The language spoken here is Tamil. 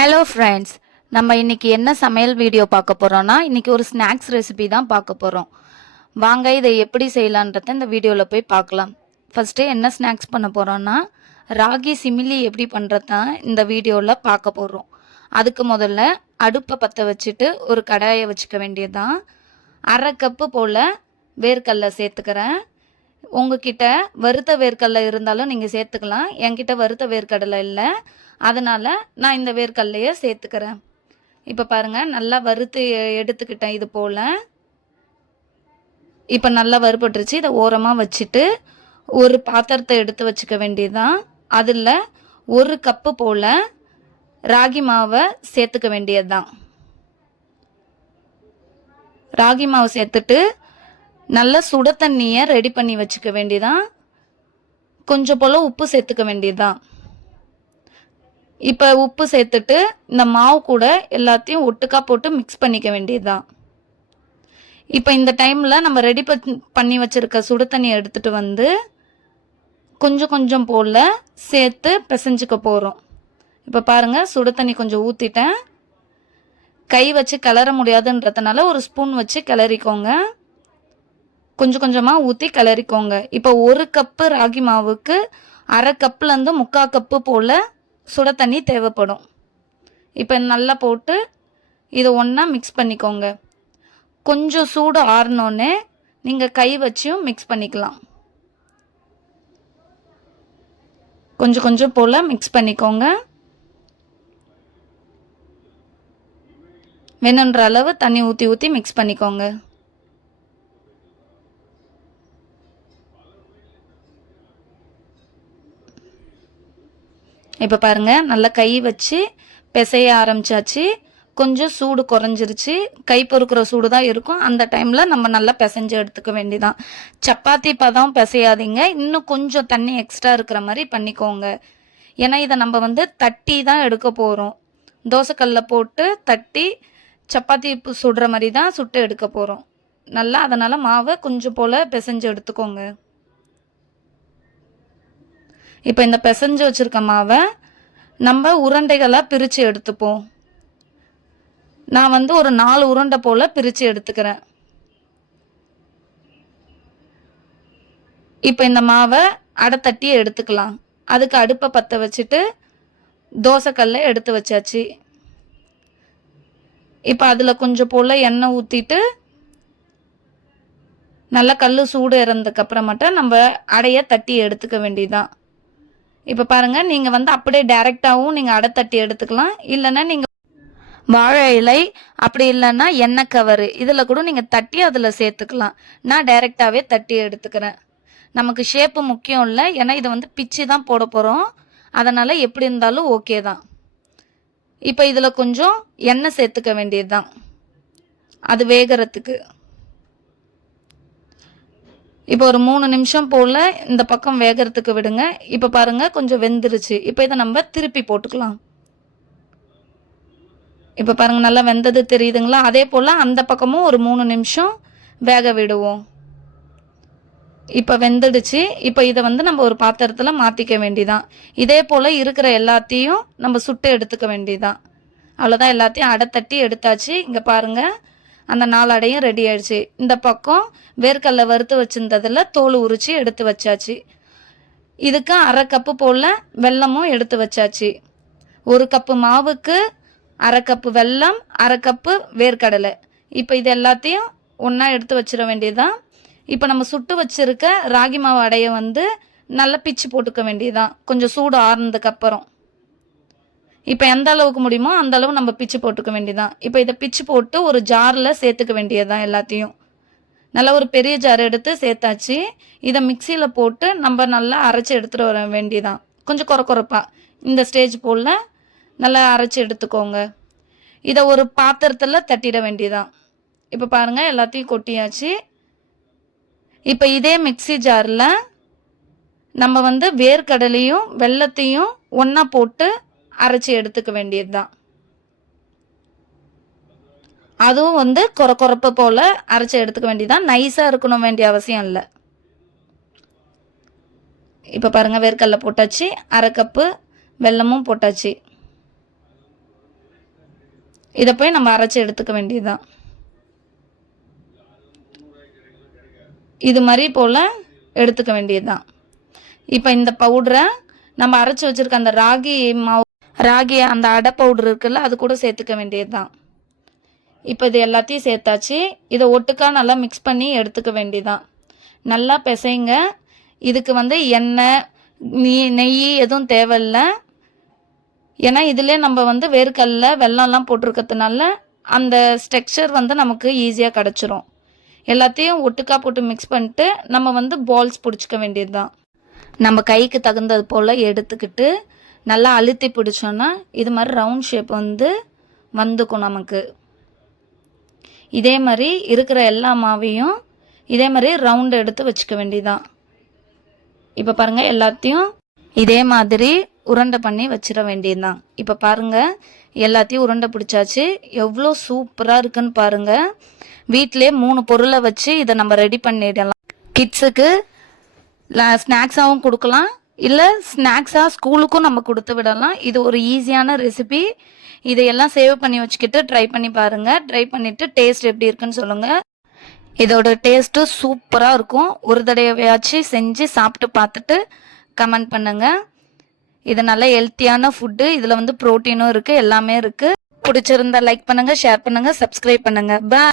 ஹலோ ஃப்ரெண்ட்ஸ், நம்ம இன்னைக்கு என்ன சமையல் வீடியோ பார்க்க போறோம்னா, இன்னைக்கு ஒரு ஸ்நாக்ஸ் ரெசிபி தான் பார்க்க போறோம். வாங்க இதை எப்படி செய்யலான்றத இந்த வீடியோவில் போய் பார்க்கலாம். ஃபர்ஸ்ட்டு என்ன ஸ்நாக்ஸ் பண்ண போறோம்னா, ராகி சிமிலி எப்படி பண்ணுறது தான் இந்த வீடியோவில் பார்க்க போகிறோம். அதுக்கு முதல்ல அடுப்பை பற்ற வச்சுட்டு ஒரு கடாயை வச்சுக்க வேண்டியதுதான். 1/2 கப்பு போல் வேர்க்கடலை சேர்த்துக்கிறேன். உங்ககிட்ட வறுத்த வேர்க்கடலை இருந்தாலும் நீங்கள் சேர்த்துக்கலாம். என்கிட்ட வறுத்த வேர்க்கடலை இல்லை, அதனால் நான் இந்த வேர்க்கடலையை சேர்த்துக்கிறேன். இப்போ பாருங்கள், நல்லா வறுத்து எடுத்துக்கிட்டேன். இது போல் இப்போ நல்லா வறுபட்டுருச்சு. இதை ஓரமாக வச்சுட்டு ஒரு பாத்திரத்தை எடுத்து வச்சுக்க வேண்டியதுதான். அதில் 1 கப்பு போல் ராகி மாவை சேர்த்துக்க வேண்டியது தான். ராகி மாவு சேர்த்துட்டு நல்லா சுட தண்ணியை ரெடி பண்ணி வச்சுக்க வேண்டியதான். கொஞ்சம் போல் உப்பு சேர்த்துக்க வேண்டியதுதான். இப்போ உப்பு சேர்த்துட்டு இந்த மாவு கூட எல்லாத்தையும் ஒட்டுக்கா போட்டு மிக்ஸ் பண்ணிக்க வேண்டியதுதான். இப்போ இந்த டைமில் நம்ம ரெடி பண்ணி வச்சுருக்க சுட தண்ணியை எடுத்துகிட்டு வந்து கொஞ்சம் கொஞ்சம் போல் சேர்த்து பிசைஞ்சிக்க போகிறோம். இப்போ பாருங்கள், சுட தண்ணி கொஞ்சம் ஊற்றிட்டேன். கை வச்சு கிளற முடியாதுன்றதுனால ஒரு ஸ்பூன் வச்சு கிளறிக்கோங்க. கொஞ்சம் கொஞ்சமாக ஊற்றி கிளறிக்கோங்க. இப்போ 1 கப்பு ராகி மாவுக்கு 1/2 கப்புலேருந்து 3/4 கப்பு போல் சுட தண்ணி தேவைப்படும். இப்போ நல்லா போட்டு இதை ஒன்றா மிக்ஸ் பண்ணிக்கோங்க. கொஞ்சம் சூடு ஆறினோன்னே நீங்கள் கை வச்சும் மிக்ஸ் பண்ணிக்கலாம். கொஞ்சம் கொஞ்சம் போல் மிக்ஸ் பண்ணிக்கோங்க. வேணுன்ற அளவு தண்ணி ஊற்றி ஊற்றி மிக்ஸ் பண்ணிக்கோங்க. இப்போ பாருங்கள், நல்லா கை வச்சு பிசைய ஆரம்பிச்சாச்சு. கொஞ்சம் சூடு குறைஞ்சிருச்சு. கை பொறுக்கிற சூடு தான் இருக்கும். அந்த டைமில் நம்ம நல்லா பிசைஞ்சு எடுத்துக்க வேண்டியதான். சப்பாத்தி பதம் பிசையாதீங்க, இன்னும் கொஞ்சம் தண்ணி எக்ஸ்ட்ரா இருக்கிற மாதிரி பண்ணிக்கோங்க. ஏன்னா இதை நம்ம தட்டி தான் எடுக்க போகிறோம். தோசைக்கல்ல போட்டு தட்டி சப்பாத்தி சுடுற மாதிரி தான் சுட்டு எடுக்க போகிறோம். நல்லா அதனால் மாவை கொஞ்சம் போல் பிசைஞ்சு எடுத்துக்கோங்க. இப்போ இந்த பிசைஞ்சு வச்சுருக்க மாவை நம்ம உருண்டைகளாக பிரித்து எடுத்துப்போம். நான் ஒரு 4 உருண்டை போல் பிரித்து எடுத்துக்கிறேன். இப்போ இந்த மாவை அடை தட்டி எடுத்துக்கலாம். அதுக்கு அடுப்பை பற்ற வச்சுட்டு தோசைக்கல்லை எடுத்து வச்சாச்சு. இப்போ அதில் கொஞ்சம் போல் எண்ணெய் ஊற்றிட்டு நல்லா கல் சூடு இறந்ததுக்கப்புறமேட்டு நம்ம அடையை தட்டி எடுத்துக்க வேண்டியதுதான். இப்போ பாருங்கள், நீங்கள் அப்படியே டைரெக்டாகவும் நீங்கள் அடை தட்டி எடுத்துக்கலாம். இல்லைன்னா நீங்கள் வாழை இலை, அப்படி இல்லைன்னா எண்ணெய் கவரு, இதில் கூட நீங்கள் தட்டி அதில் சேர்த்துக்கலாம். நான் டைரெக்டாகவே தட்டி எடுத்துக்கிறேன். நமக்கு ஷேப்பு முக்கியம் இல்லை, ஏன்னா இதை பிச்சு தான் போட போகிறோம். அதனால் எப்படி இருந்தாலும் ஓகே தான். இப்போ இதில் கொஞ்சம் எண்ணெய் சேர்த்துக்க வேண்டியது தான், அது வேகிறதுக்கு. இப்போ ஒரு 3 நிமிஷம் போல் இந்த பக்கம் வேகிறதுக்கு விடுங்க. இப்போ பாருங்கள், கொஞ்சம் வெந்துருச்சு. இப்போ இதை நம்ம திருப்பி போட்டுக்கலாம். இப்போ பாருங்கள், நல்லா வெந்தது தெரியுதுங்களா? அதே போல் அந்த பக்கமும் ஒரு 3 நிமிஷம் வேக விடுவோம். இப்போ வெந்துடுச்சு. இப்போ இதை நம்ம ஒரு பாத்திரத்தில் மாற்றிக்க வேண்டியதான். இதே போல் இருக்கிற எல்லாத்தையும் நம்ம சுட்டு எடுத்துக்க வேண்டியதான். அவ்வளோதான், எல்லாத்தையும் அடை தட்டி எடுத்தாச்சு. இங்கே பாருங்கள், அந்த 4 அடையும் ரெடி ஆயிடுச்சு. இந்த பக்கம் வேர்க்கடலை வறுத்து வச்சுருந்ததில் தோல் உரித்து எடுத்து வச்சாச்சு. இதுக்கு 1/2 கப்பு போல் வெல்லமும் எடுத்து வச்சாச்சு. 1 கப்பு மாவுக்கு 1/2 கப்பு வெல்லம், 1/2 கப்பு வேர்க்கடலை. இப்போ இது எல்லாத்தையும் ஒன்றா எடுத்து வச்சிட வேண்டியதுதான். இப்போ நம்ம சுட்டு வச்சுருக்க ராகி மாவு அடையை நல்லா பிச்சு போட்டுக்க வேண்டியதுதான், கொஞ்சம் சூடு ஆறுனதுக்கப்புறம். இப்போ எந்த அளவுக்கு முடியுமோ அந்த அளவு நம்ம பிச்சு போட்டுக்க வேண்டியதான். இப்போ இதை பிச்சு போட்டு ஒரு ஜாரில் சேர்த்துக்க வேண்டியதுதான். எல்லாத்தையும் நல்லா ஒரு பெரிய ஜார் எடுத்து சேர்த்தாச்சு. இதை மிக்சியில் போட்டு நம்ம நல்லா அரைச்சி எடுத்துகிட்டு வர வேண்டியதான். கொஞ்சம் கொரப்பாக இந்த ஸ்டேஜ் போல் நல்லா அரைச்சி எடுத்துக்கோங்க. இதை ஒரு பாத்திரத்தில் தட்டிட வேண்டியதான். இப்போ பாருங்கள், எல்லாத்தையும் கொட்டியாச்சு. இப்போ இதே மிக்சி ஜாரில் நம்ம வேர்க்கடலையும் வெல்லத்தையும் ஒன்றா போட்டு அரைச்சி எடுத்துக்க வேண்டியது தான். அதுவும் கொரப்பு போல் அரைச்சி எடுத்துக்க வேண்டியதான். நைஸாக இருக்கணும் வேண்டிய அவசியம் இல்லை. இப்போ பாருங்கள், வேர்க்கடலை போட்டாச்சு, 1/2 கப்பு வெல்லமும் போட்டாச்சு. இதை போய் நம்ம அரைச்சி எடுத்துக்க வேண்டியதுதான். இது மாதிரி போல் எடுத்துக்க வேண்டியதுதான். இப்போ இந்த பவுடரை நம்ம அரைச்சி வச்சுருக்க அந்த ராகி அந்த அடை பவுடர் இருக்குல்ல, அது கூட சேர்த்துக்க வேண்டியது தான். இப்போ இது எல்லாத்தையும் சேர்த்தாச்சு. இதை ஒட்டுக்கா நல்லா மிக்ஸ் பண்ணி எடுத்துக்க வேண்டியதான். நல்லா பிசைங்க. இதுக்கு எண்ணெய் நெய் எதுவும் தேவையில்லை. ஏன்னா இதிலே நம்ம வேர்க்கடல வெல்லம்லாம் போட்டிருக்கிறதுனால அந்த ஸ்ட்ரக்சர் நமக்கு ஈஸியாக கிடச்சிரும். எல்லாத்தையும் ஒட்டுக்கா போட்டு மிக்ஸ் பண்ணிட்டு நம்ம பால்ஸ் பிடிச்சிக்க வேண்டியது தான். நம்ம கைக்கு தகுந்தது போல் எடுத்துக்கிட்டு நல்லா அழுத்தி பிடிச்சோன்னா இது மாதிரி ரவுண்ட் ஷேப் வந்துக்கும் நமக்கு. இதே மாதிரி இருக்கிற எல்லா மாவையும் இதே மாதிரி ரவுண்ட் எடுத்து வச்சுக்க வேண்டியதான். இப்போ பாருங்கள், எல்லாத்தையும் இதே மாதிரி உருண்டை பண்ணி வச்சிட வேண்டியதுதான். இப்போ பாருங்கள், எல்லாத்தையும் உருண்டை பிடிச்சாச்சு. எவ்வளோ சூப்பராக இருக்குன்னு பாருங்கள். வீட்டிலே 3 பொருளை வச்சு இதை நம்ம ரெடி பண்ணிடலாம். கிட்ஸுக்கு ஸ்நாக்ஸாகவும் கொடுக்கலாம், இல்லை ஸ்நாக்ஸாக ஸ்கூலுக்கும் நம்ம கொடுத்து விடலாம். இது ஒரு ஈஸியான ரெசிபி. இதையெல்லாம் சேவ் பண்ணி வச்சுக்கிட்டு ட்ரை பண்ணி பாருங்கள். ட்ரை பண்ணிவிட்டு டேஸ்ட் எப்படி இருக்குன்னு சொல்லுங்கள். இதோட டேஸ்ட்டு சூப்பராக இருக்கும். ஒரு தடவையாச்சும் செஞ்சு சாப்பிட்டு பார்த்துட்டு கமெண்ட் பண்ணுங்கள். இது நல்ல ஹெல்த்தியான ஃபுட்டு. இதில் ப்ரோட்டீனும் இருக்குது, எல்லாமே இருக்குது. பிடிச்சிருந்தா லைக் பண்ணுங்கள், ஷேர் பண்ணுங்கள், சப்ஸ்கிரைப் பண்ணுங்கள். பாய்.